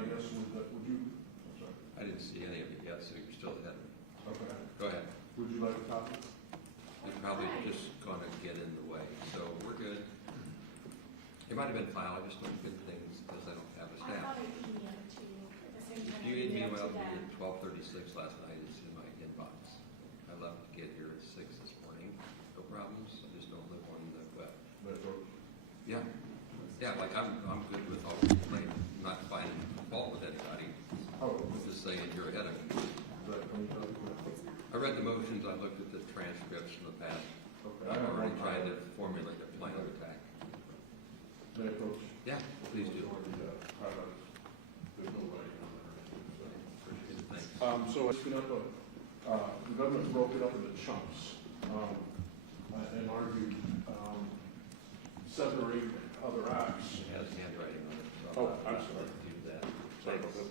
I guess, would you, I'm sorry. I didn't see any of it yet, so you're still ahead of me. Okay. Go ahead. Would you like a copy? It's probably just going to get in the way, so we're good. It might have been filed, I just don't get things because I don't have a I staff. thought I emailed it to you at the same time. You I emailed to me them. at 12:36 last night, it's in my inbox. I left to get here at 6 this morning, no problems, I just don't live on the web. Yeah, yeah, like I'm good with all the complaint, not finding fault with anybody. Oh, Just saying you're ahead of me. is that coming up? I read the motions, I looked at the transcripts from the past. Okay. I'm already trying to formulate a plan of attack. May I approach? Yeah, please do. Or the highlights. There's no writing on there. Appreciate it, thanks. So it's been up, the government broke it up into chunks, and argued, 7 or 8 other acts. It has handwriting on it. So Oh, I'll I'm sorry. do that. Sorry about that.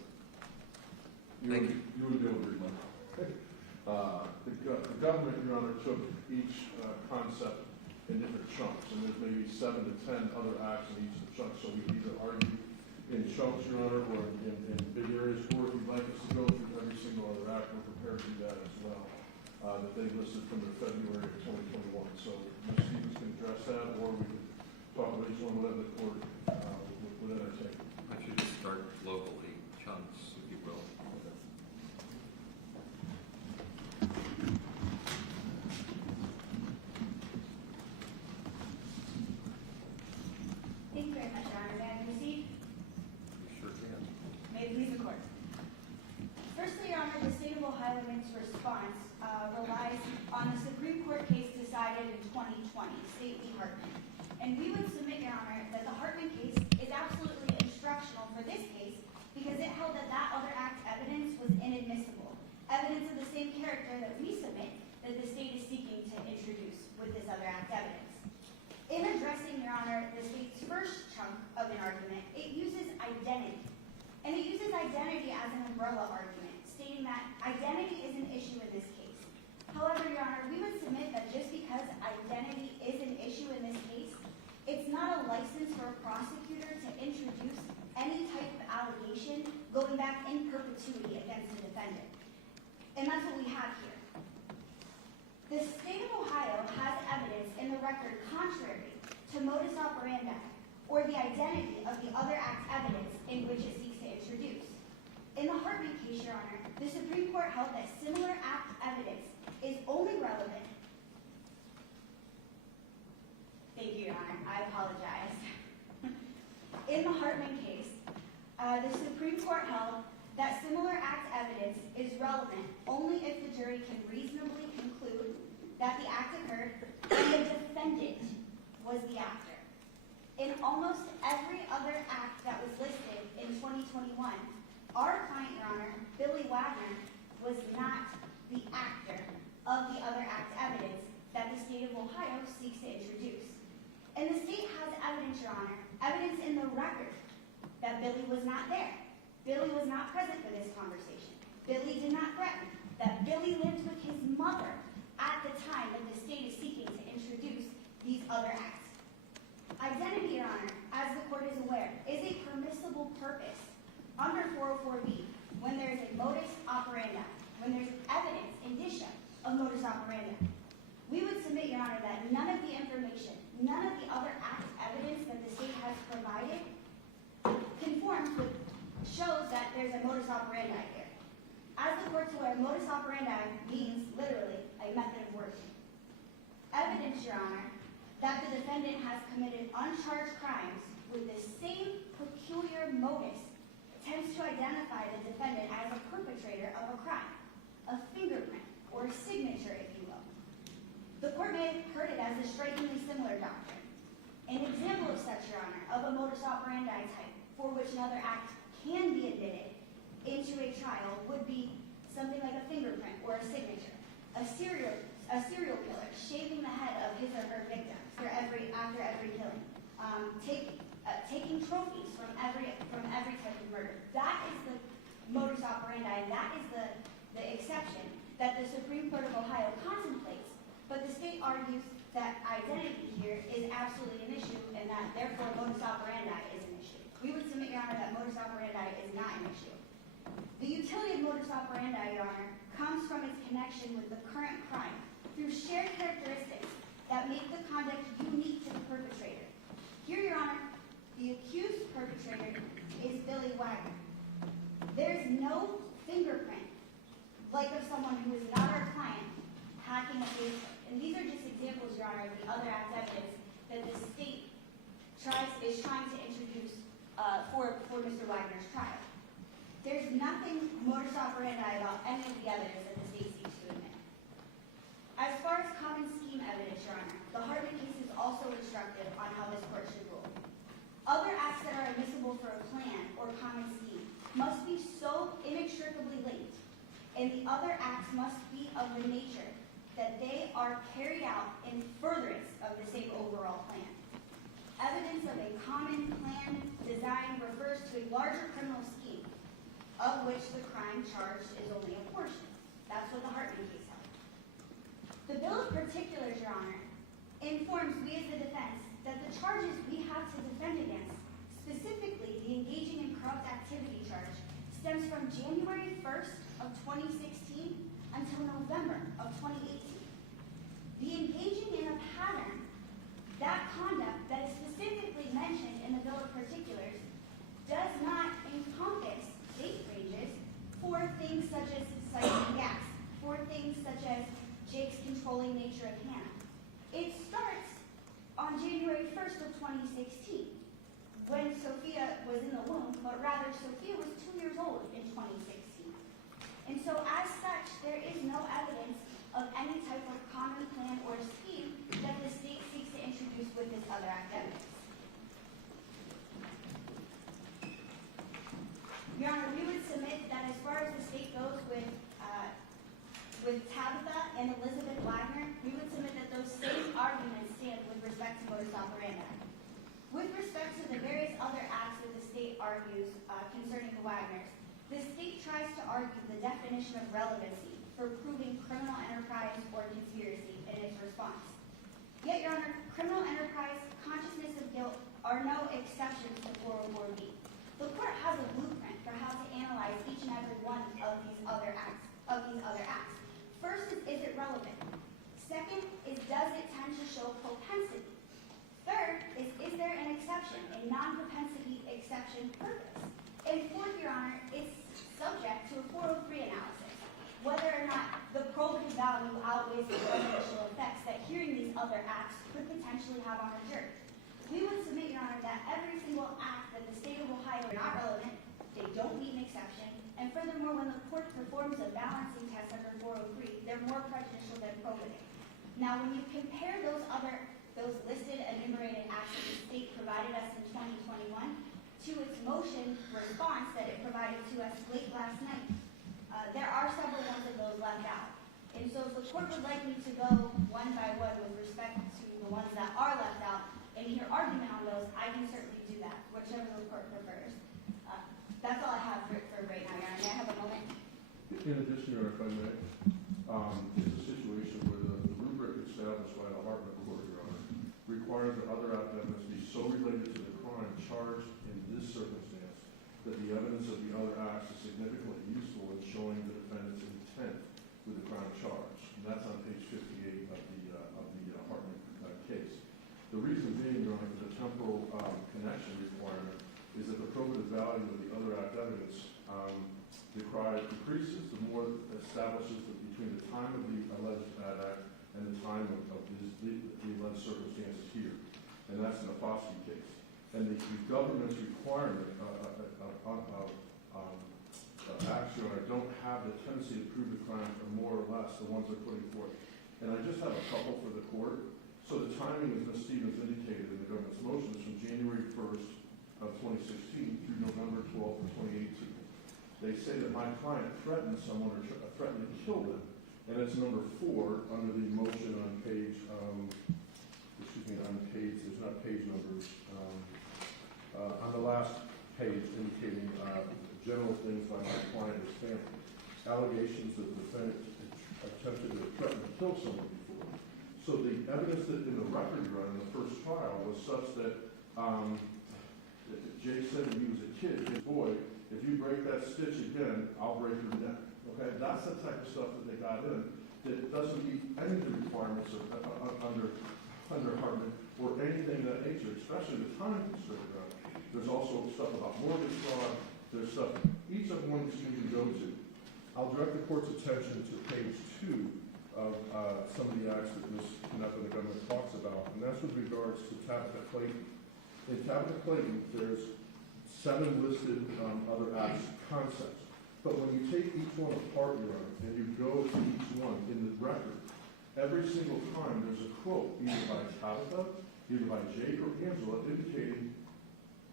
Thank you. You would be able to read my mouth. The government, Your Honor, took each concept in different chunks, and there's maybe 7 to 10 other acts in each of the chunks, so we either argue in chunks, Your Honor, or in big areas, or if you'd like us to go through every single other act, we're prepared to do that as well, that they listed from the February of 2021. So Ms. Stevens can address that, or we can talk about each one, whatever the court would entertain. I should just start locally, chunks, if you will. Thank you very much, Your Honor. May I proceed? You sure can. May it please the court. Firstly, Your Honor, the state of Ohio's response relies on a Supreme Court case decided in 2020, State v. Hartman. And we would submit, Your Honor, that the Hartman case is absolutely instructional for this case because it held that that other act evidence was inadmissible. Evidence of the same character that we submit that the state is seeking to introduce with this other act evidence. In addressing, Your Honor, the state's first chunk of an argument, it uses identity. And it uses identity as an umbrella argument, stating that identity is an issue in this case. However, Your Honor, we would submit that just because identity is an issue in this case, it's not a license for a prosecutor to introduce any type of allegation going back in perpetuity against the defendant. And that's what we have here. The state of Ohio has evidence in the record contrary to modus operandi or the identity of the other act evidence in which it seeks to introduce. In the Hartman case, Your Honor, the Supreme Court held that similar act evidence is only relevant. Thank you, Your Honor. I apologize. In the Hartman case, the Supreme Court held that similar act evidence is relevant only if the jury can reasonably conclude that the act occurred and the defendant was the actor. In almost every other act that was listed in 2021, our client, Your Honor, Billy Wagner, was not the actor of the other act evidence that the state of Ohio seeks to introduce. And the state has evidence, Your Honor, evidence in the record that Billy was not there. Billy was not present for this conversation. Billy did not threaten. That Billy lived with his mother at the time that the state is seeking to introduce these other acts. Identity, Your Honor, as the court is aware, is a permissible purpose under 404B when there is a modus operandi, when there's evidence, indicia of modus operandi. We would submit, Your Honor, that none of the information, none of the other act evidence that the state has provided conforms with, shows that there's a modus operandi here. As the court's aware, modus operandi means literally a method of working. Evidence, Your Honor, that the defendant has committed uncharged crimes with the same peculiar modus tends to identify the defendant as a perpetrator of a crime, a fingerprint, or a signature, if you will. The court may have heard it as a strikingly similar doctrine. An example of such, Your Honor, of a modus operandi type for which another act can be admitted into a trial would be something like a fingerprint or a signature. A serial killer shaving the head of his or her victims after every killing. Taking trophies from every type of murder. That is the modus operandi, and that is the exception that the Supreme Court of Ohio contemplates. But the state argues that identity here is absolutely an issue, and that therefore modus operandi is an issue. We would submit, Your Honor, that modus operandi is not an modus operandi, Your Honor, comes from its connection with the current crime through shared characteristics that make the conduct unique to the perpetrator. Here, Your Honor, the accused perpetrator is Billy Wagner. There's no fingerprint, like of someone who is not our client, hacking a Facebook. And these are just examples, Your Honor, of the other acts evidence that the state is trying to introduce for Mr. Wagner's trial. There's nothing modus operandi about any of the evidence that the state seeks to admit. As far as common scheme evidence, Your Honor, the Hartman case is also instructive on how this court should rule. Other acts that are admissible for a plan or common scheme must be so inextricably linked, and the other acts must be of the nature that they are carried out in furtherance of the same overall plan. Evidence of a common plan design refers to a larger criminal scheme, of which the crime charged is only a portion. That's what the Hartman case held. The Bill of Particulars, Your Honor, informs we as the defense that the charges we have to defend against, specifically the engaging in corrupt activity charge, stems from January 1st of 2016 until November of 2018. The engaging in a pattern, that conduct that is specifically mentioned in the Bill of Particulars, does not encompass date ranges for things such as citing gas, for things such as Jake's controlling nature of Hannah. It starts on January 1st of 2016, when Sophia was in the womb, but rather Sophia was 2 years old in 2016. And so as such, there is no evidence of any type of common plan or scheme that the state seeks to introduce with this other act evidence. Your Honor, we would submit that as far as the state goes with Tabitha and Elizabeth Wagner, we would submit that those same arguments stand with respect to modus operandi. With respect to the various other acts that the state argues concerning the Wagners, the state tries to argue the definition of relevancy for proving criminal enterprise or conspiracy in its response. Yet, Your Honor, criminal enterprise, consciousness of guilt are no exceptions to 404B. The court has a blueprint for how to analyze each and every one of these other acts. First is it relevant? Second is, does it tend to show propensity? Third is there an exception, a non-propensity exception purpose? And fourth, Your Honor, it's subject to a 403 analysis, whether or not the probative value outweighs the beneficial effects that hearing these other acts could potentially have on a jury. We would submit, Your Honor, that every single act that the state of Ohio are not relevant, they don't meet an exception, and furthermore, when the court performs a balancing test under 403, they're more prejudicial than probative. Now, when you compare those listed enumerated acts that the state provided us in 2021 to its motion response that it provided to us late last night, there are several ones of those left out. And so if the court would like me to go one by one with respect to the ones that are left out and hear argument on those, I can certainly do that, whichever the court prefers. That's all I have for right now, Your Honor. May I have a moment? In addition, Your Honor, if I may, it's a situation where the rubric established by the Hartman Court, Your Honor, requires that other act evidence be so related to the crime charged in this circumstance that the evidence of the other acts is significantly useful in showing the defendant's intent with the crime charged. And that's on page 58 of the Hartman case. The reason being, Your Honor, the temporal connection requirement is that the probative value of the other act evidence decreases the more it establishes that between the time of the alleged bad act and the time of the alleged circumstances here. And that's in the Foskey case. And the government's requirement of acts, Your Honor, don't have the tendency to prove the crime are more or less the ones they're putting forth. And I just have a couple for the court. So the timing, as Ms. Stevens indicated in the government's motion, is from January 1st of 2016 through November 12th of 2018. They say that my client threatened someone or threatened to kill them. And it's number 4 under the motion on page, there's not page numbers, on the last page indicating general things like my client is family. Allegations that the defendant attempted to threaten to kill someone before. So the evidence that in the record run in the first trial was such that Jay said when he was a kid, his boy, if you break that stitch again, I'll break your neck. Okay, that's the type of stuff that they got in that doesn't meet any of the requirements of, under Hartman or anything of that nature, especially the time constraint. There's also stuff about mortgage fraud. There's stuff, each of ones you can go to. I'll direct the court's attention to page 2 of some of the acts that Ms. Knepp and the government talks about, and that's with regards to Tabitha Clayton. In Tabitha Clayton, there's 7 listed other acts concepts. But when you take each one apart, Your Honor, and you go to each one in the record, every single time there's a quote, either by Tabitha, either by Jake or Angela, indicating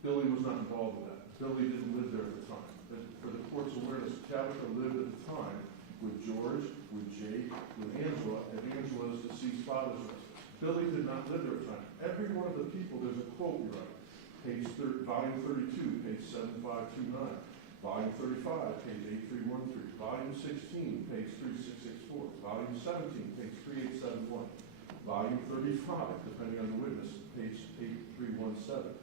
Billy was not involved with that. Billy didn't live there at the time. For the court's awareness, Tabitha lived at the time with George, with Jake, with Angela, and Angela's deceased father's residence. Billy did not live there at the time. Every one of the people, there's a quote, Your Honor. Volume 32, page 7529. Volume 35, page 8313. Volume 16, page 3664. Volume 17, page 3871. Volume 35, depending on the witness, page 8317.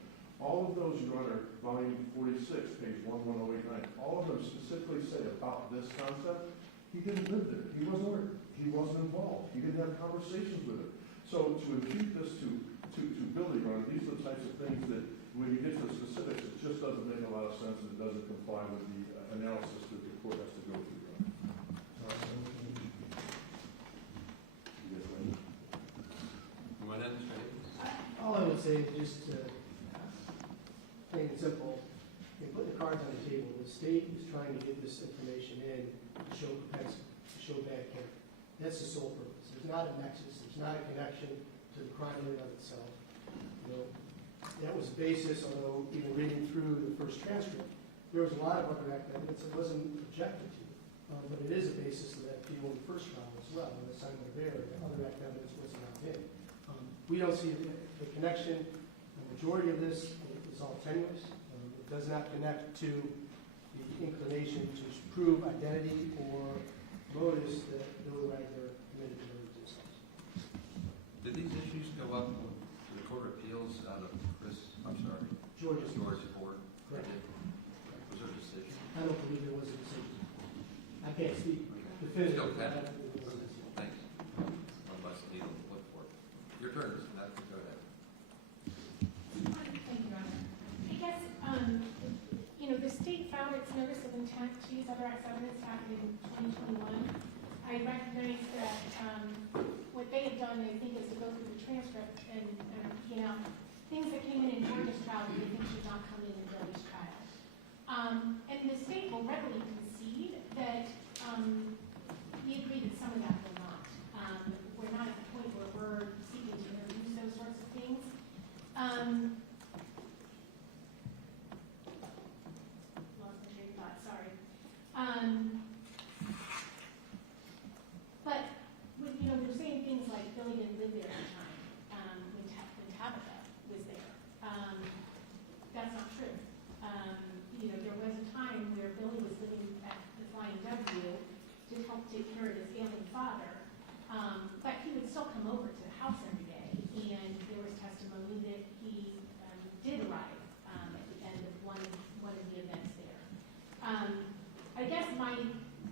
All of those, Your Honor, volume 46, page 11089, all of them specifically say about this concept, he didn't live there. He wasn't involved. He didn't have conversations with her. So to impute this to Billy, Your Honor, these are the types of things that when you get to the specifics, it just doesn't make a lot of sense and it doesn't comply with the analysis that the court has to go through. Go ahead, Mr. Davis. All I would say is just plain and simple, they put the cards on the table. The state is trying to get this information in to show propensity, to show bad character. That's the sole purpose. There's not a nexus. There's not a connection to the crime in and of itself. You know, that was the basis, although even reading through the first transcript, there was a lot of other act evidence that wasn't objected to. But it is a basis of that deal in the first trial as well, and the assignment of error, that other act evidence wasn't out in. We don't see the connection. The majority of this is all tenuous. It does not connect to the inclination to prove identity or motives that Billy Wagner committed to murder himself. Did these issues go up to the Court of Appeals out of George's Court? Correct. Was there a decision? I don't believe there was a decision. I can't speak Still definitively. pending. I don't believe there was a decision. Thanks. Unless Neil will look for it. Your turn, Mr. Knapp. Go ahead. Thank you, Your Honor. I guess, the state filed its notice of intent to use other acts evidence back in 2021. I recognize that what they had done, I think, is to go through the transcript and things that came in George's trial that they think should not come in Billy's trial. And the state will readily concede that we agree that some of that will not. We're not at the point where we're seeking to introduce those sorts of things. Lost my train of thought, sorry. But we're saying things like Billy didn't live there at the time when Tabitha was there. That's not true. There was a time where Billy was living at the Flying W to help take care of his ailing father, but he would still come over to the house every day, and there was testimony that he did arrive at the end of one of the events there. I guess my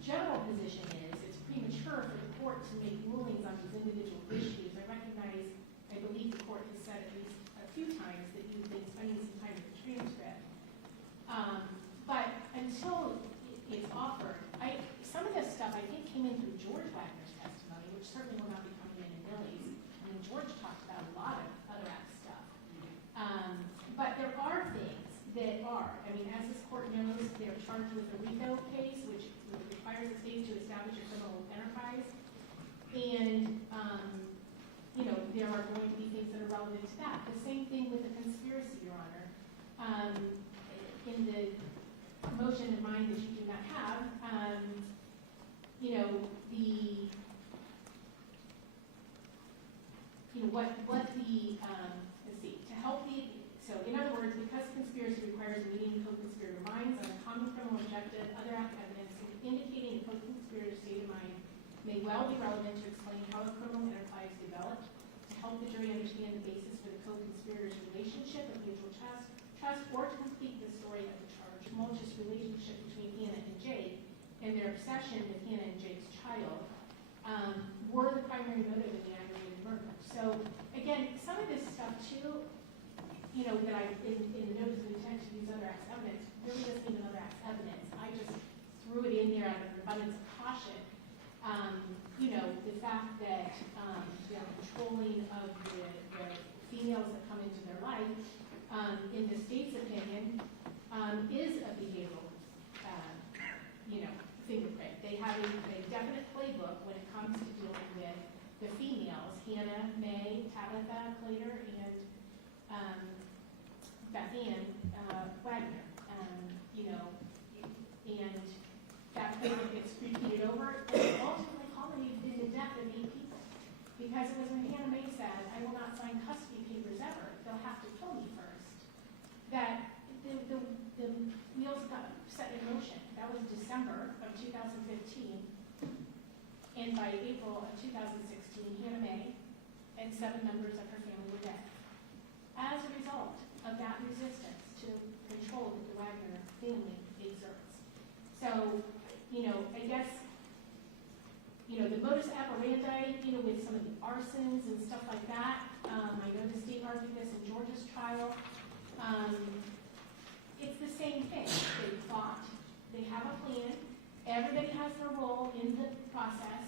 general position is it's premature for the court to make rulings on these individual issues. I believe the court has said at least a few times that you've been spending some time with the transcript. But until it's offered, some of this stuff I think came in through George Wagner's testimony, which certainly will not be coming in Billy's. I mean, George talked about a lot of other act stuff. But there are things that are, as this court knows, they're charged with a RICO case, which requires the state to establish a criminal enterprise. And, there are going to be things that are relevant to that. The same thing with the conspiracy, Your Honor. In the motion in mind that you do not have, so in other words, because conspiracy requires a meeting of co-conspirator minds on a common criminal objective, other act evidence indicating a co-conspirator state of mind may well be relevant to explain how a criminal enterprise developed, to help the jury understand the basis for the co-conspirator's relationship of mutual trust, or to complete the story of the charge, tumultuous relationship between Anna and Jake and their their obsession with Hannah and Jake's child were the primary motive in the aggravated murder. So again, some of this stuff too, you know, that I, in the notice of intent to use other acts of evidence, really doesn't even other acts of evidence. I just threw it in there out of an abundance of caution. You know, the fact that they're controlling of the females that come into their life, in the state's opinion, is a behavioral, you know, fingerprint. They have a definite playbook when it comes to dealing with the females, Hannah, May, Tabitha, Claytor, and Beth Ann Wagner. You know, and that playbook gets repeated over, and ultimately culminated in the death of 8 people. Because it was when Hannah May said, "I will not sign custody papers ever, they'll have to kill me first," that the wheels got set in motion. That was December of 2015, and by April of 2016, Hannah May and 7 members of her family were dead. As a result of that resistance to control that the Wagner family exerts. So, you know, I guess, you know, the modus operandi, you know, with some of the arsons and stuff like that, I know the state argued this in Georgia's trial. It's the same thing. They plot, they have a plan, everybody has their role in the process.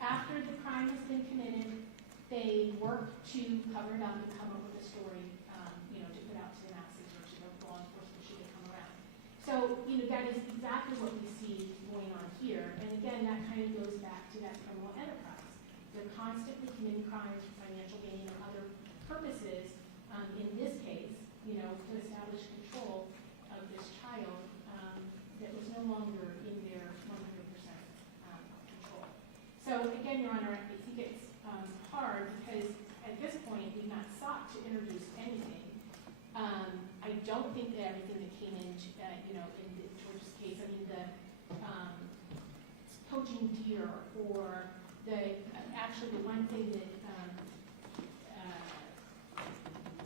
After the crime has been committed, they work to cover it up and come up with a story, you know, to put out to the masses or to the law enforcement should they come around. So, you know, that is exactly what we see going on here. And again, that kind of goes back to that criminal enterprise. They're constantly committing crimes for financial gain or other purposes. In this case, you know, to establish control of this child that was no longer in their 100% control. So again, Your Honor, I think it's hard because at this point we've not sought to introduce anything. I don't think that everything that came in, you know, in George's case, I mean, the poaching deer or the actually the one thing that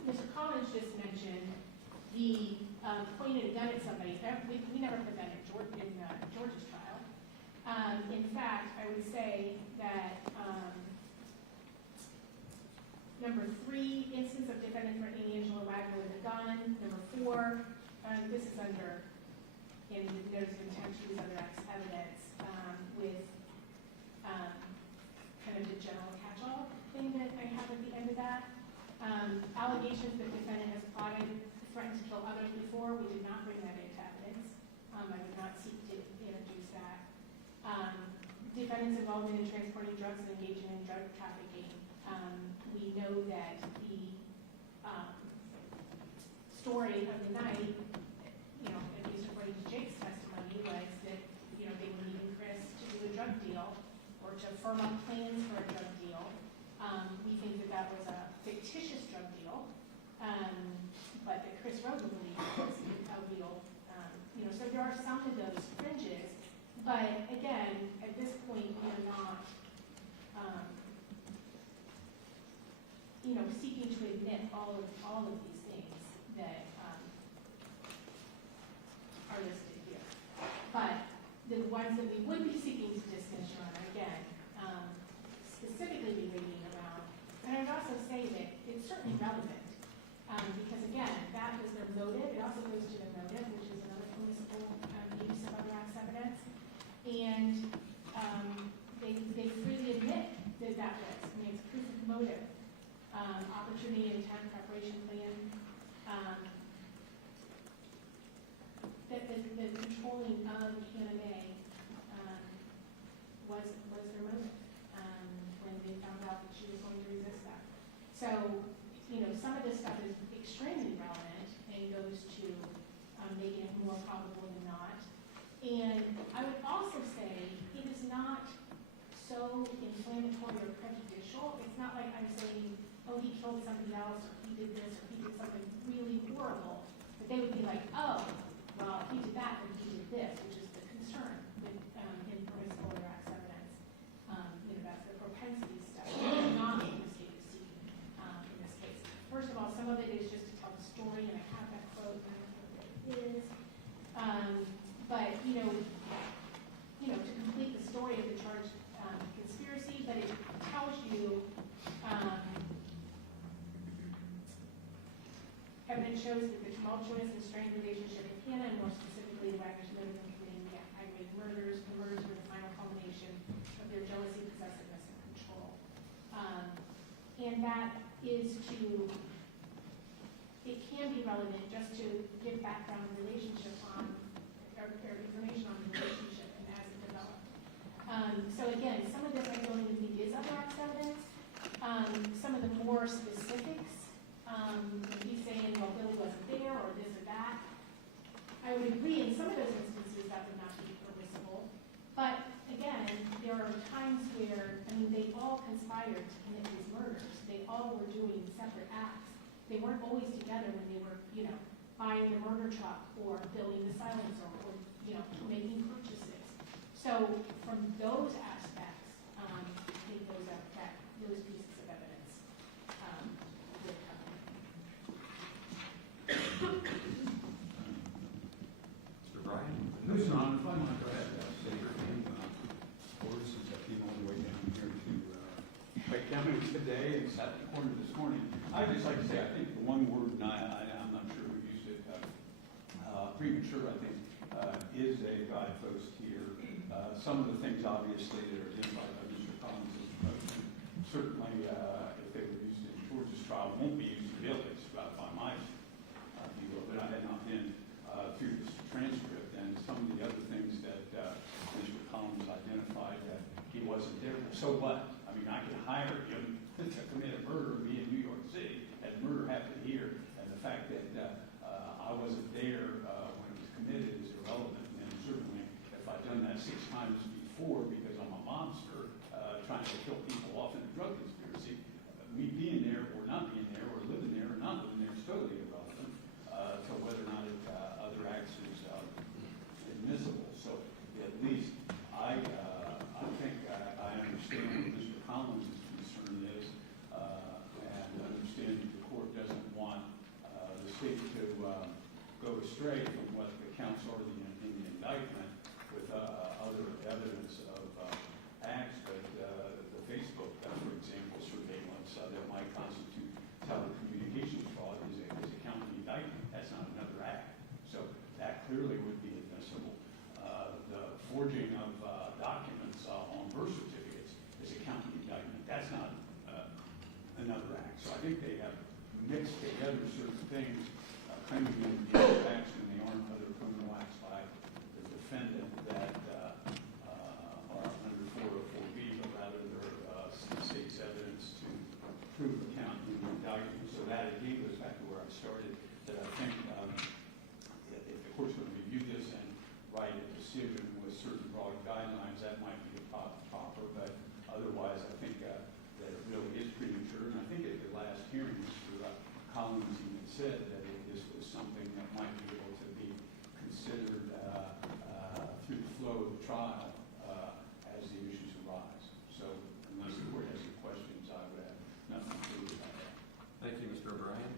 Mr. Collins just mentioned, the pointing a gun at somebody. We never put that in George's trial. In fact, I would say that number 3, instance of defendant threatening Angela Wagner with a gun. Number 4, this is under, in the notice of intent to use other acts of evidence, with kind of the general catch-all thing that I have at the end of that. Allegations that defendant has plotted, threatened to kill others before. We did not bring that into evidence. I would not seek to introduce that. Defendant's involvement in transporting drugs and engaging in drug trafficking. We know that the story of the night, you know, at least according to Jake's testimony, was that, you know, they were meeting Chris to do a drug deal or to firm up plans for a drug deal. We think that that was a fictitious drug deal, but that Chris Roden believed was a real, you know, so there are some of those fringes, but again, at this point, we are not, you know, seeking to admit all of these things that are listed here. But the ones that we would be seeking to dismiss, Your Honor, again, specifically relating around, and I would also say that it's certainly relevant, because again, that was their motive. It also goes to their motive, which is another permissible use of other acts of evidence. And they freely admit that that was. I mean, it's proof of motive, opportunity, intent, preparation plan. That the controlling of Hannah May was their motive when they found out that she was going to resist that. So, you know, some of this stuff is extremely relevant and goes to making it more probable than not. And I would also say it is not so inflammatory or prejudicial. It's not like I'm saying, oh, he killed somebody else, or he did this, or he did something really horrible. But they would be like, oh, well, he did that, and he did this, which is the concern with impermissible or acts of evidence. You know, that's the propensity stuff. It's not what the state is seeking in this case. First of all, some of it is just to tell the story, and I have that quote, and I don't know what it is. But, you know, shows that the tumultuous and strained relationship with Hannah, and more specifically the Wagner's motive in committing the aggravated murders. The murders were the final culmination of their jealousy, possessiveness, and control. And that is to, it can be relevant just to give background and relationship on, or information on the relationship and as it developed. So again, some of this I don't even think is other acts evidence. Some of the more specifics, he's saying, well, Billy wasn't there, or this or that. I would agree in some of those instances that would not be permissible. But again, there are times where, I mean, they all conspired to commit these murders. They all were doing separate acts. They weren't always together when they were, buying the murder truck or building the silencer or, making purchases. So from those aspects, I think those pieces of evidence would come. Mr. Bryan? Listen, Ron, if I might go ahead, say your name, forward, since I came all the way down here to Pike County today and sat in the corner this morning. I'd just like to say, I think the one word, and I'm not sure we used it, premature, I think, is a guidepost here. Some of the things, obviously, that are identified by Mr. Collins' motion, certainly, if they were used in George's trial, won't be used in Billy's, by my view, but I had not been through this transcript, and some of the other things that Mr. Collins identified that he wasn't there. So what? I mean, I can hire him to commit a murder, be in New York City, and murder happened here, and the fact that I wasn't there when it was committed is irrelevant. And certainly, if I'd done that 6 times before because I'm a mobster trying to kill people off in a drug conspiracy, me being there or not being there or living there or not living there is totally irrelevant to whether or not other acts is admissible. So at least I think I understand what Mr. Collins' concern is, and understand that the court doesn't want the state to go astray from what the counts are in the indictment with other evidence of acts. But the Facebook, for example, surveillance that might constitute telecommunications fraud is a county indictment. That's not another act. So that clearly would be admissible. The forging of documents on birth certificates is a county indictment. That's not another act. So I think they have mixed together certain things, claiming them to be other acts when they aren't other criminal acts by the defendant that are under 404B, but rather they're state's evidence to prove the count in the indictment. So that again goes back to where I started, that I think if the court's going to review this and write a decision with certain broad guidelines, that might be proper, but otherwise I think that it really is premature. And I think at the last hearing, Mr. Collins even said that this was something that might be able to be considered through the flow of the trial as the issues arise. So unless the court has any questions, I would have nothing to do about that. Thank you, Mr. O'Brien.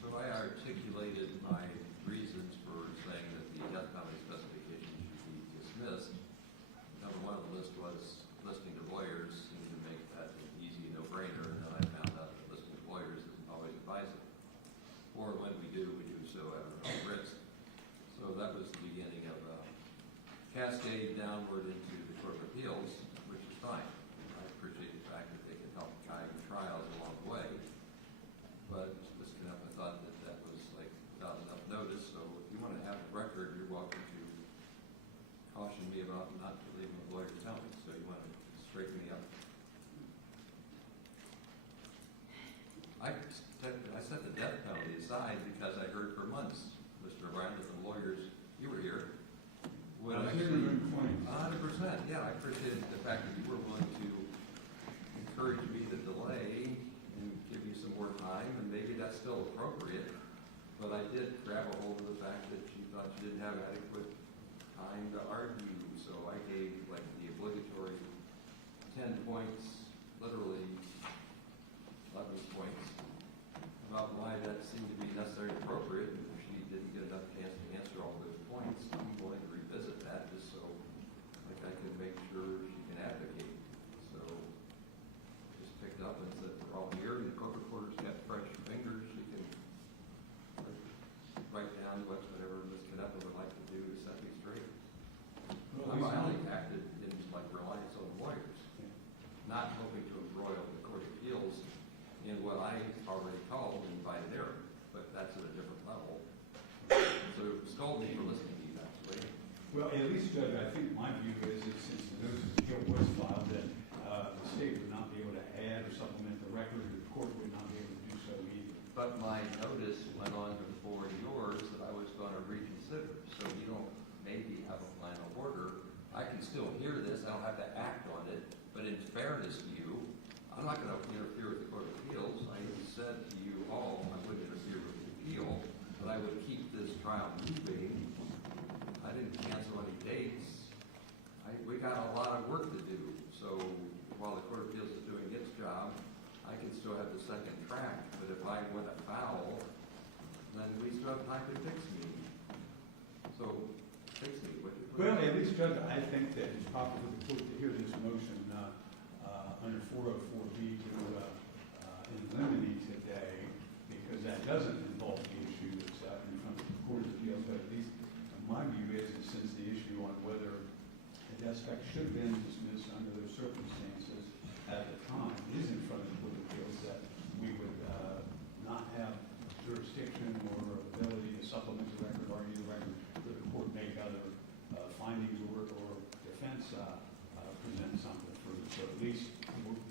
So I articulated my reasons for saying that the death penalty specification should be dismissed. Number one on the list was listening to lawyers seemed to make that an easy no-brainer, and then I found out that listening to lawyers isn't always advisable. Or when we do so at our own risk. So that was the beginning of a cascade downward into the Court of Appeals, which is fine. I appreciate the fact that they can help guide the trials along the way. But Mr. Knapp, I thought that that was like without enough notice. So if you want to have a record, you're welcome to caution me about not believing what lawyers tell me. So you want to straighten me up. I set the death penalty aside because I heard for months, Mr. O'Brien, that the lawyers, you were here, would actually, 100%, yeah, I appreciated the fact that you were willing to encourage me to delay and give you some more time, and maybe that's still appropriate, but I did grab a hold of the fact that she thought she didn't have adequate time to argue, so I gave like the obligatory 10 points, literally 11 points, about why that seemed to be necessary and appropriate, and if she didn't get enough chance to answer all those points, I'm going to revisit that just so like I can make sure she can have call here, and the court reporter's got fresh fingers, she can write down whatever Ms. Canepa would like to do to set me straight. Well, I'm at least only acted in like reliance on lawyers, not hoping to embroil the Court of Appeals in what I already called invited error, but that's at a different level. So scold me for listening to you, actually. Well, at least, Judge, I think my view is that since the notice of appeal was filed, that the state would not be able to add or supplement the record, the court would not be able to do so either. But my notice went on before yours that I was going to reconsider, so you don't maybe have a final order. I can still hear this, I don't have to act on it, but in fairness to you, I'm not going to interfere with the Court of Appeals. I said to you all, I wouldn't interfere with the appeal, but I would keep this trial moving. I didn't cancel any dates. We got a lot of work to do, so while the Court of Appeals is doing its job, I can still have the second track, but if I went afoul, then we still have time to fix me. So, fix me. Well, at least, Judge, I think that it's proper for the court to hear this motion under 404B to eliminate today, because that doesn't involve the issue that's in front of the Court of Appeals. But at least my view is that since the issue on whether a death spec should have been dismissed under those circumstances at the time is in front of the Court of Appeals, that we would not have jurisdiction or ability to supplement the record, argue the record, that the court make other findings or defense present something further. So at least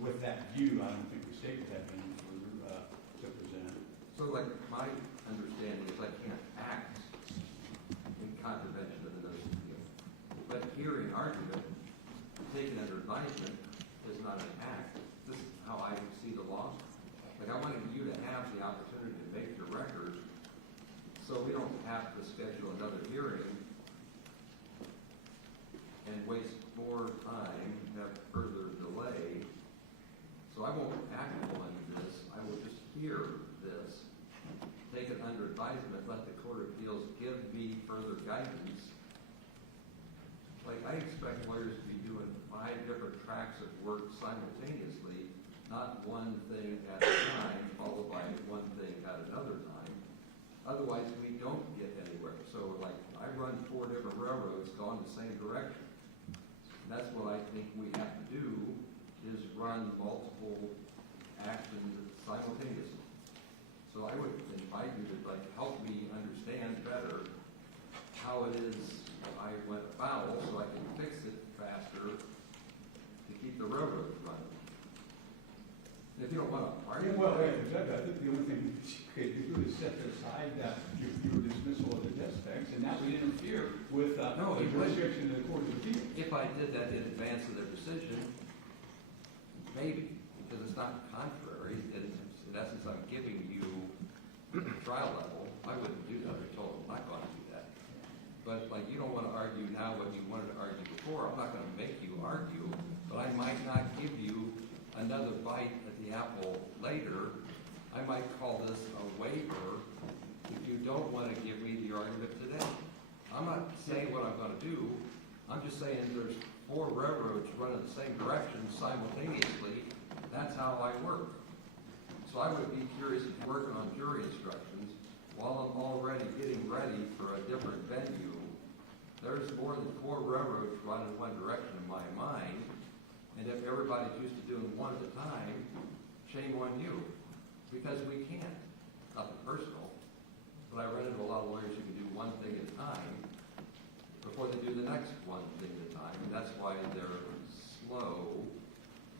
with that view, I don't think the state would have anything further to present. So like my understanding is I can't act in contravention of the notice of appeal. But hearing argument, taken under advisement, is not an act. This is how I see the law. Like I wanted you to have the opportunity to make your record so we don't have to schedule another hearing and waste more time, have further delay. So I won't act on this. I will just hear this, take it under advisement, let the Court of Appeals give me further guidance. Like I expect lawyers to be doing 5 different tracks of work simultaneously, not one thing at a time, followed by one thing at another time. Otherwise, we don't get anywhere. So like I run 4 different railroads going the same direction. And that's what I think we have to do, is run multiple actions simultaneously. So I would invite you to like help me understand better how it is I went afoul so I can fix it faster to keep the railroad running. And if you don't want to argue, Well, Judge, I think the only thing that you could do is set aside your dismissal of the death specs, and that would interfere with the jurisdiction of the Court of Appeals. if I did that in advance of their decision, maybe, because it's not contrary. In essence, I'm giving you trial level. I wouldn't do that. I told them I'm not going to do that. But like, you don't want to argue now what you wanted to argue before. I'm not going to make you argue, but I might not give you another bite at the apple later. I might call this a waiver if you don't want to give me the argument today. I'm not saying what I'm going to do. I'm just saying there's 4 railroads running the same direction simultaneously. That's how I work. So I would be curious if you're working on jury instructions while I'm already getting ready for a different venue. There's more than 4 railroads running one direction in my mind. And if everybody's used to doing one at a time, shame on you. Because we can't. Nothing personal. But I run into a lot of lawyers who can do one thing at a time before they do the next one thing at a time. And that's why they're slow.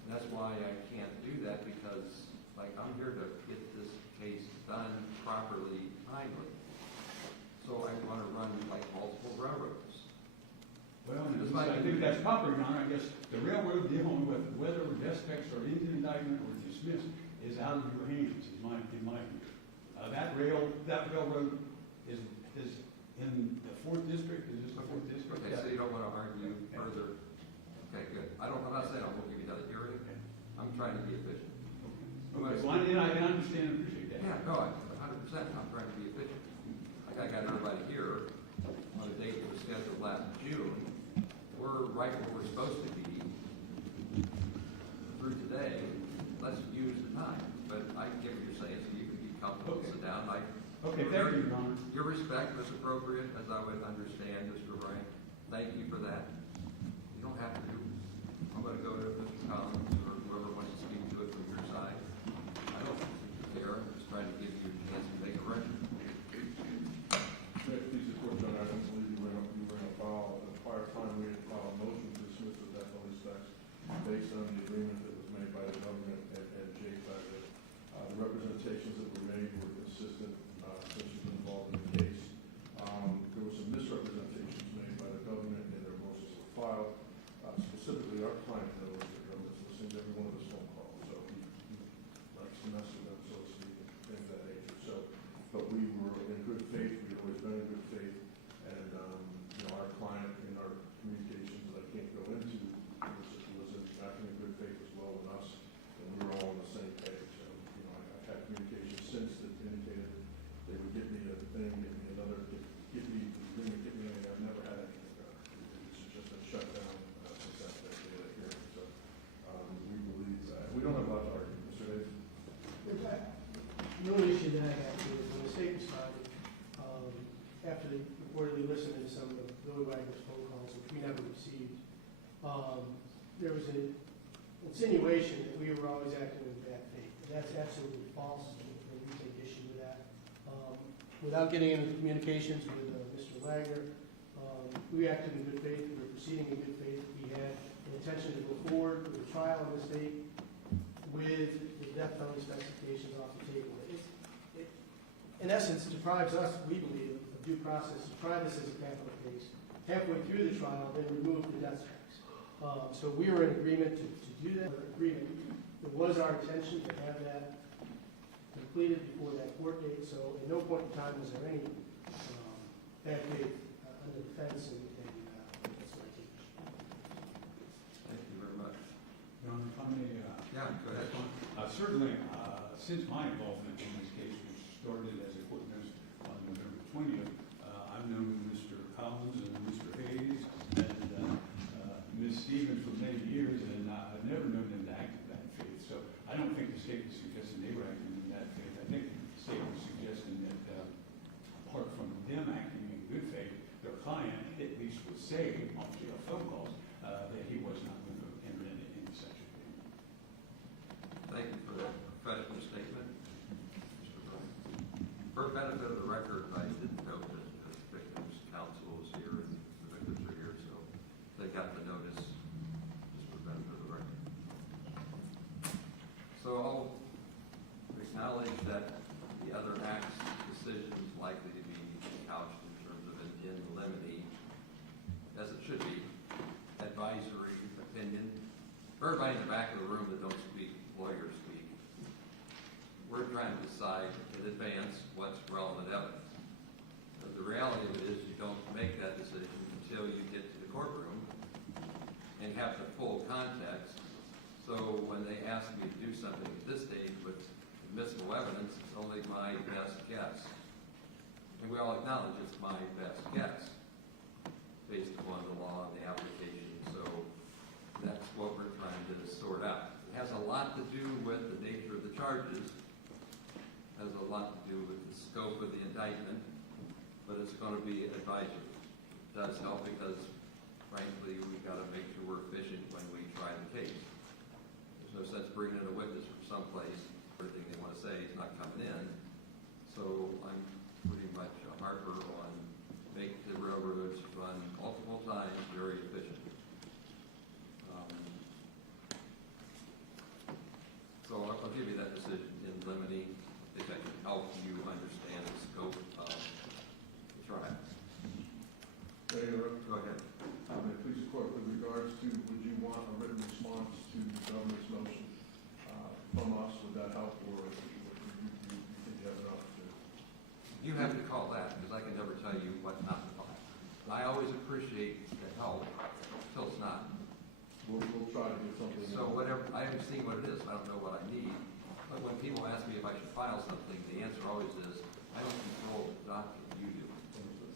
And that's why I can't do that, because like I'm here to get this case done properly, timely. So I want to run like multiple railroads. Well, I think that's proper, Your Honor. I guess the railroad dealing with whether death specs are into indictment or dismissed is out of your hands, in my view. That railroad is in the 4th district. Is this the 4th district? Okay, so you don't want to argue further. Okay, good. I'm not saying I won't give you another hearing. I'm trying to be efficient. Okay, well, and I can understand and appreciate that. Yeah, no, 100%. I'm trying to be efficient. Like I got everybody here on a date that was scheduled last June. We're right where we're supposed to be through today. Let's use the time. comfortable to sit down. Okay, thank you, Your Honor. Your respect was appropriate, as I would understand, Mr. Wright. Thank you for that. You don't have to. I'm going to go to Mr. Collins or whoever wants to speak to it from your side. I don't care. I'm just trying to give you a chance to make a record. Please support, John. I don't believe you were in a file. At the prior time, we had filed a motion to dismiss the death penalty specs based on the agreement that was made by the government and Jay Wagner. The representations that were made were consistent since you've been involved in the case. There were some misrepresentations made by the government in their motions were filed. Specifically, our client knows the government's listening to every one of his phone calls, so he likes to mess with them, so to speak, and things of that nature. So, but we were in good faith. We've always been in good faith, and our client in our communications that I can't go into was acting in good faith as well with us, and we were all on the same page. So, I've had communications since that indicated they would get me a thing, get me another, get me the agreement, get me anything. I've never had anything done. It's just been shut down since that day of the hearing. So we believe that we don't have a lot to argue, Mr. Hayes. The only issue that I have is when the state responded, after they reportedly listened to some of Billy Wagner's phone calls, which we never received, there was an insinuation that we were always acting in bad faith. And that's absolutely false, and we take issue with that. Without getting into communications with Mr. Wagner, we acted in good faith. We were proceeding in good faith. We had an intention to go forward with a trial in the state with the death penalty specifications off the table. It, in essence, deprives us, we believe, of due process to try this as a capital case. Halfway through the trial, then remove the death strikes. So we were in agreement to do that. It was our intention to have that completed before that court date. So at no point in time was there any bad faith under the fence, and that's what I take. Thank you very much. Your Honor, if I may, Yeah, go ahead. certainly, since my involvement in this case, which started as a court nurse on November 20th, I've known Mr. Collins and Mr. Hayes and Ms. Stevens for many years, and I've never known them to act in bad faith. So I don't think the state was suggesting they were acting in bad faith. I think the state was suggesting that apart from them acting in good faith, their client at least would say on jail phone calls that he was not going to enter into any such agreement. Thank you for that professional statement, Mr. Brown. For benefit of the record, I didn't know that the victims' counsel was here and the victims are here, so they got the notice, just for benefit of the record. So I'll acknowledge that the other act's decision is likely to be couched in terms of an in limine, as it should be, advisory opinion. For everybody in the back of the room that don't speak, lawyers speak. We're trying to decide in advance what's relevant evidence. But the reality of it is you don't make that decision until you get to the courtroom and have the full context. So when they ask me to do something at this stage with admissible evidence, it's only my best guess. And we all acknowledge it's my best guess based upon the law and the application. So that's what we're trying to sort out. It has a lot to do with the nature of the charges, has a lot to do with the scope of the indictment, but it's going to be advisory. It does help because, frankly, we've got to make sure we're efficient when we try the case. There's no sense bringing in a witness from someplace, everything they want to say is not coming in. So I'm pretty much a harper on make the railroads run multiple times very efficient. So I'll give you that decision in limine if that can help you understand the scope of the trial. Mayor, Go ahead. please support with regards to, would you want a written response to the governor's motion from us? Would that help, or you think you have enough to? You have to call that, because I can never tell you what not to call. I always appreciate the help until it's not. We'll try to do something. So whatever, I haven't seen what it is, I don't know what I need. But when people ask me if I should file something, the answer always is, I don't control the document, you do.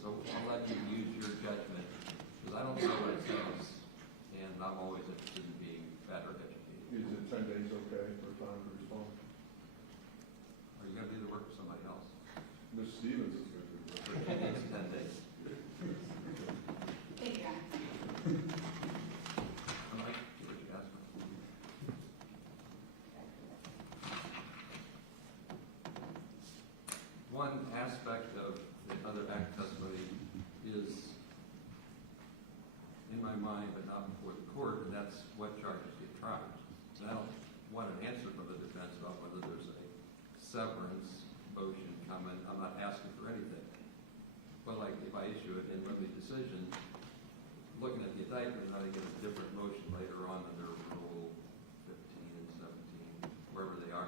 So I'll let you use your judgment, because I don't know what it says, and I'm always interested in being better educated. Is it 10 days okay for time to respond? Are you going to do the work for somebody one aspect of the other act testimony is in my mind, but not before the court, and that's what charges get tried. And I don't want an answer from the defense about whether there's a severance motion coming. I'm not asking for anything. But like if I issue an in-limit decision, looking at the indictment, and I get a different motion later on under Rule 15 and 17, wherever they are,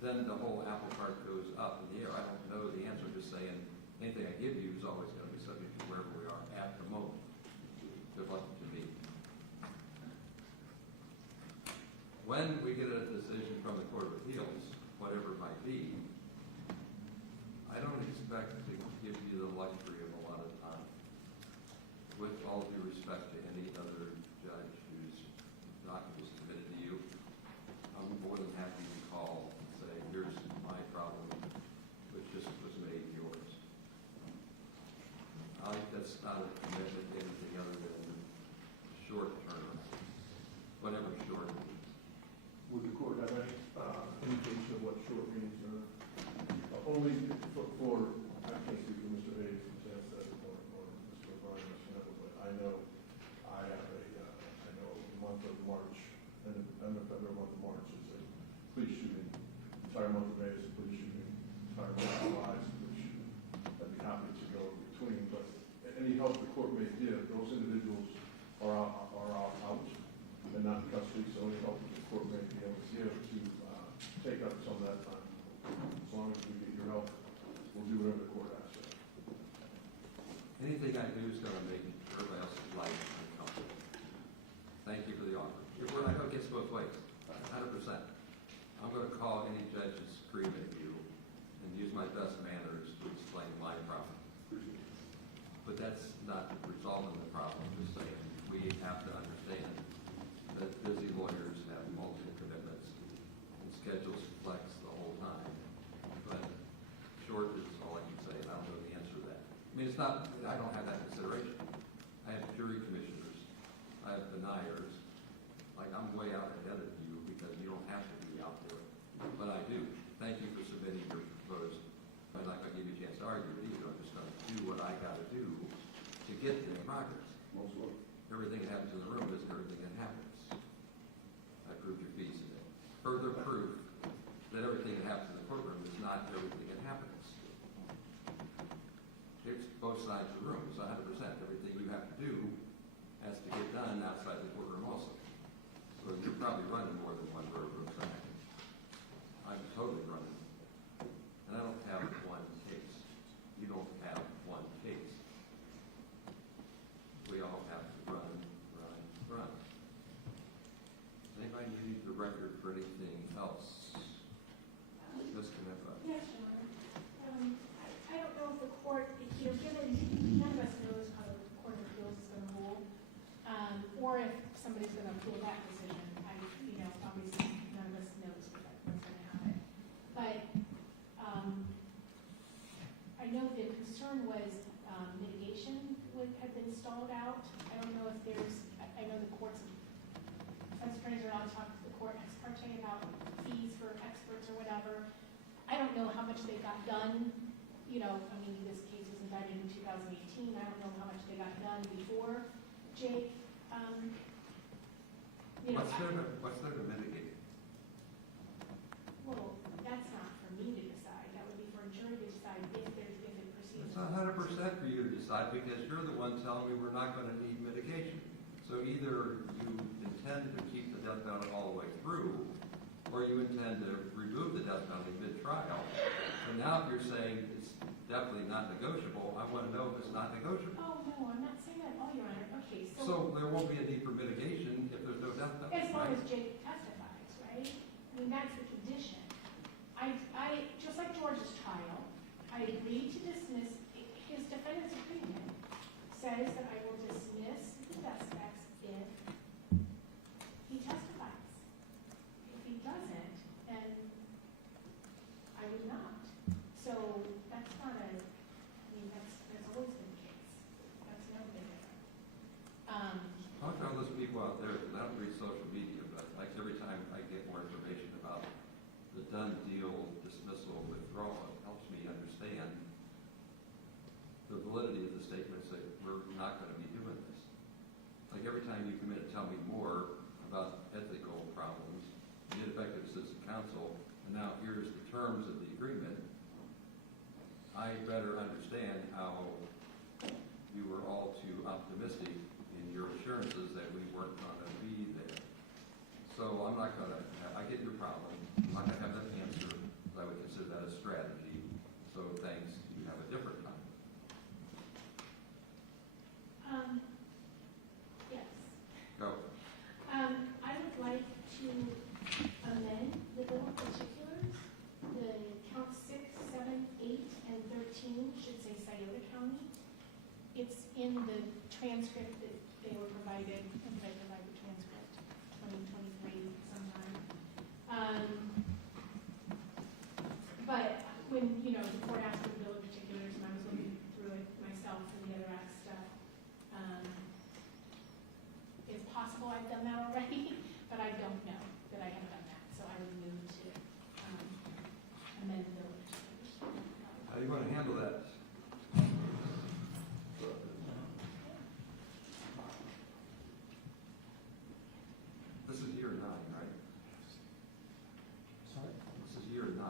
then the whole apple cart goes up in the air. I don't know the answer. I'm just saying anything I give you is always going to be subject to wherever we are at the moment. Good luck to me. When we get a decision from the Court of Appeals, whatever it might be, I don't expect to give you the luxury of a lot of time. With all due respect to any other judge whose document was committed to you, I'm more than happy to call and say, here's my problem, which just was made yours. That's not a commitment to anything other than short term, whatever short means. Would the court have any indication of what short means? Only for, I can't speak for Mr. Hayes, Mr. Hansted, or Mr. O'Brien, Mr. Neville, but I know I have I know the month of March, and the federal month of March is a police shooting. Entire month of May is a police shooting. Entire month of July is a police shooting. I'd be happy to go in between, but any help the court may give, those individuals are out and not in custody, so any help the court may be able to give to take up some of that time. As long as we get your help, we'll do whatever the court asks for. Anything I do is going to make everybody else's life uncomfortable. Thank you for the offer. I know it gets both ways, 100%. I'm going to call any judge and scream at you and use my best manners to explain my problem. But that's not resolving the problem. I'm just saying we have to understand that busy lawyers have multiple commitments and schedules flex the whole time. But short is all I can say, and I don't know the answer to that. I mean, it's not, I don't have that consideration. I have jury commissioners, I have deniers. Like, I'm way out ahead of you because you don't have to be out there. But I do. Thank you for submitting your proposed. I'm not going to give you a chance to argue with you. I'm just going to do what I got to do to get the progress. Everything that happens in the room isn't everything that happens. I proved your fees today. Further proof that everything that happens in the courtroom is not everything that happens. It's both sides of the room. It's 100%. Everything you have to do has to get done outside the courtroom also. So you're probably running more than one room side. I'm totally running. And I don't have one case. You don't have one case. We all have to run. Anybody need the record for anything else? Ms. Canepa. Yes, Your Honor. I don't know if the court, given none of us knows how the Court of Appeals is going to rule, or if somebody's going to appeal that decision. Obviously none of us knows what's going to happen. But I know the concern was mitigation had been stalled out. I don't know if I know the courts, defense attorneys are allowed to talk to the court ex parte about fees for experts or whatever. I don't know how much they got done. This case was indicted in 2018. I don't know how much they got done before Jake. What's there to mitigate? Well, that's not for me to decide. That would be for a jury to decide if it proceeds. It's 100% for you to decide because you're the one telling me we're not going to need mitigation. So either you intend to keep the death penalty all the way through, or you intend to remove the death penalty mid-trial. So now if you're saying it's definitely not negotiable, I want to know if it's not negotiable. Oh, no, I'm not saying that at all, Your Honor. Okay, So there won't be a need for mitigation if there's no death penalty. as long as Jake testifies, right? That's the condition. I just like George's trial, I agreed to dismiss, his defendant's agreement says that I will dismiss the suspects if he testifies. If he doesn't, then I would not. So that's not that's always been the case. That's never been different. Talk to all those people out there that don't read social media, but like every time I get more information about the done deal dismissal withdrawal, it helps me understand understand the validity of the statements that we're not going to be doing this. Like every time you come in and tell me more about ethical problems, ineffective assistant counsel, and now here's the terms of the agreement, I better understand how you were all too optimistic in your assurances that we weren't going to be there. So I'm not going to, I get your problem. I'm not going to have that answer. I would consider that a strategy. So thanks, you have a different time. Yes. Go. I would like to amend the bill of particulars. The count 6, 7, 8, and 13 should say Scioto County. It's in the transcript that they were provided, and I provided the transcript 2023 sometime. But when, the court asked for the bill of particulars, and I was looking through it myself and the other act stuff, it's possible I've done that already, but I don't know that I have done that. So I would move to amend the bill of particulars. How are you going to handle that? This is year 9, right? Sorry? This is year 9.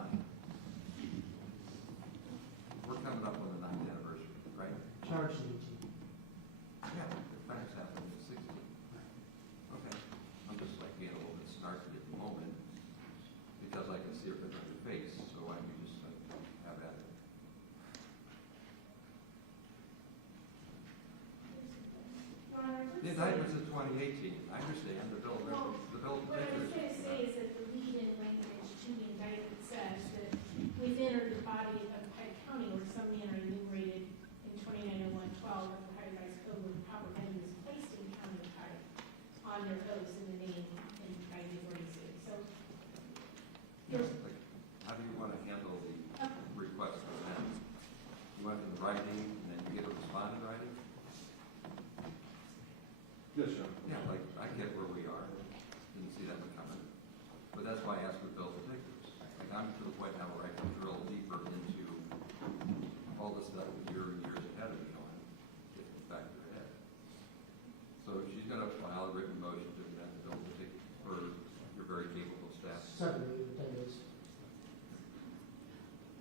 We're coming up on the 9th anniversary, right? Charged in 18. Yeah, the facts happened in 16. Okay. I'm just like being a little bit snarky at the moment because I can see it on your face, so why don't you just have at it? The indictment's in 2018. I understand the bill. Well, The bill. what I was going to say is that the lead-in language to the indictment says that within or the body of Pike County or some manner enumerated in 290112 of the Ohio Revised Code where the proper venue is placed in County of Pike on their oaths in the name and by the authority city. So here's, Like, how do you want to handle the request for that? You want it in writing and then you get a response in writing? Yes, John. Yeah, like, I get where we are. Didn't see that one coming. But that's why I asked for bill of particulars. Like, I'm to the point now where I can drill deeper into all this stuff that you're years ahead of me on, if in fact you're ahead. So she's going to file a written motion to amend the bill of particulars for your very capable staff. 7 days, 10 days.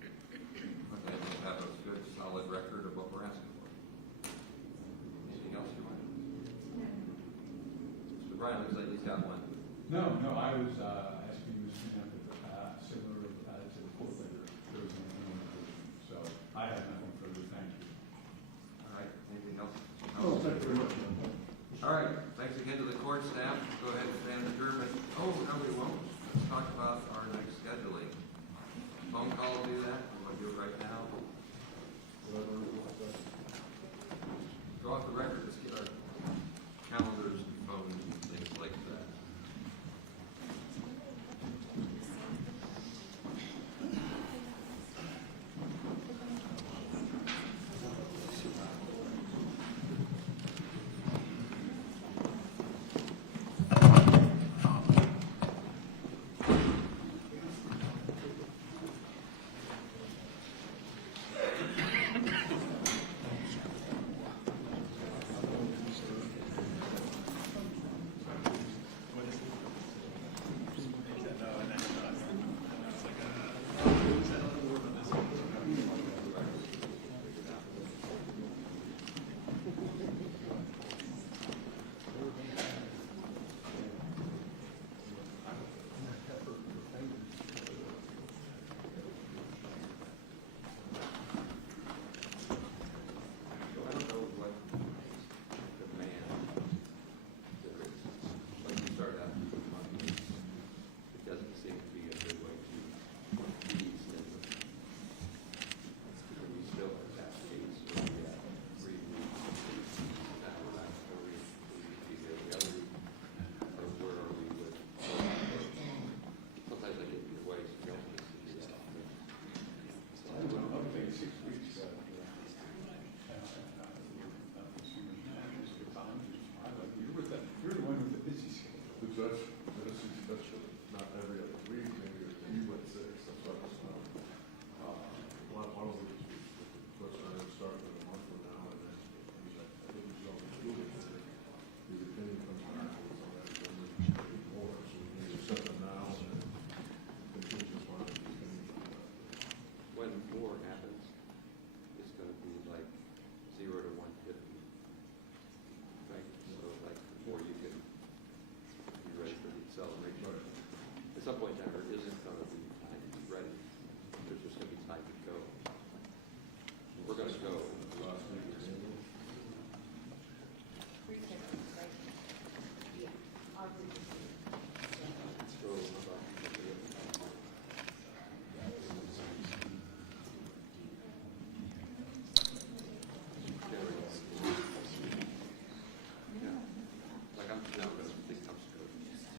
Okay, we'll have a good, solid record of what we're asking for. Anything else you want? Mr. Bryan looks like he's got one. No, I was asking you to stand up similar to the court letter. There was no inclusion. So I have nothing further. Thank you. All right, anything else? Oh, thank you very much, John. All right, thanks again to the court staff. Go ahead and stand adjournment. Oh, no, we won't. Let's talk about our next scheduling. Phone call, do that. I'm going to do it right now. Go off the record, let's get our calendars and phones and things like that. subway tender.